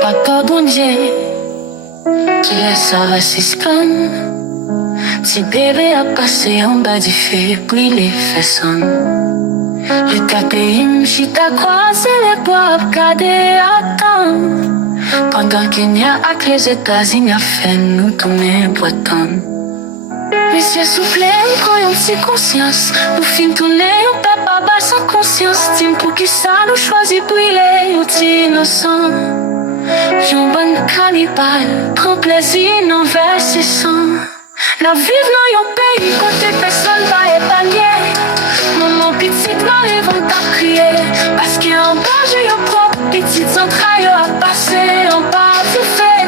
Papa bon Dieu, qui laisse ça racisme. Si bébé a passé en bas du feu, puis les fesses. Je tapé, j'y t'a croisé les bois, regardé à temps. Pendant qu'il y a avec les États-Unis, a fait nous tourner bretonne. Monsieur soufflé, croyons si conscience. Nous films tourner, on peut pas bas sans conscience. Tim pour qui ça nous choisit brûler, outils innocents. J'en bonne cannibale, prends plaisir non versissant. La vive dans yon pays, côté personne va épargner. Maman petite m'arrive en t'a crié. Parce qu'en bas j'ai yon propre petite entraille à passer en bas du fait.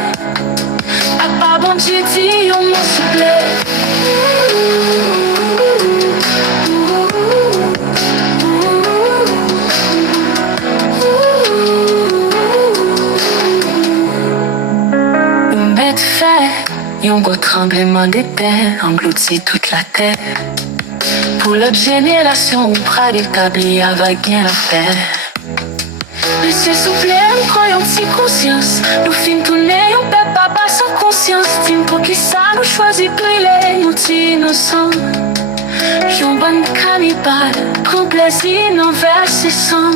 Papa bon Dieu dit yon m'en souple. Yon gros tremblement de terre engloutit toute la terre. Pour l'autre génération, on prend établi avec bien la paix. Laissez souffler, croyons si conscience. Nous films tourner, on peut pas bas sans conscience. Tim pour qui ça nous choisit brûler, nous innocents. J'en bonne cannibale, prends plaisir non versissant.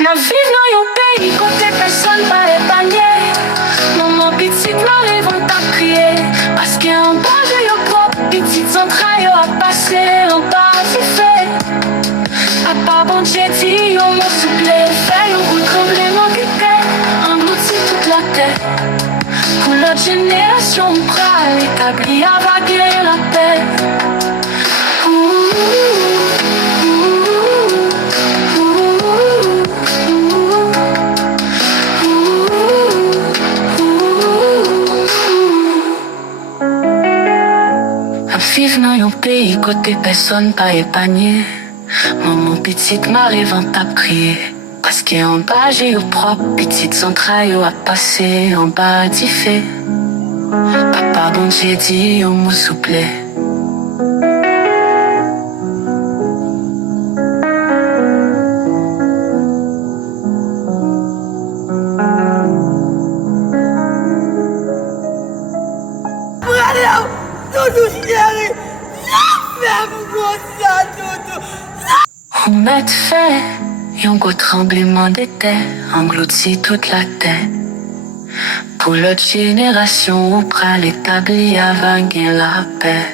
La vive dans yon pays, côté personne va épargner. Maman petite m'arrive en t'a crié. Parce qu'en bas j'ai yon propre petite entraille à passer en bas du fait. Papa bon Dieu dit yon m'en souple. Fait yon goût tremblement de terre, engloutit toute la terre. Pour l'autre génération on prend établi avec la paix. Vive dans yon pays, côté personne pas épargné. Maman petite m'arrive en t'a crié. Parce qu'en bas j'ai eu propre petite entrailles à passer en bas du fait. Papa bon Dieu dit yon m'en souple. On met fait, yon gros tremblement de terre engloutit toute la terre. Pour l'autre génération, on prend l'établi avant qu'il la paix.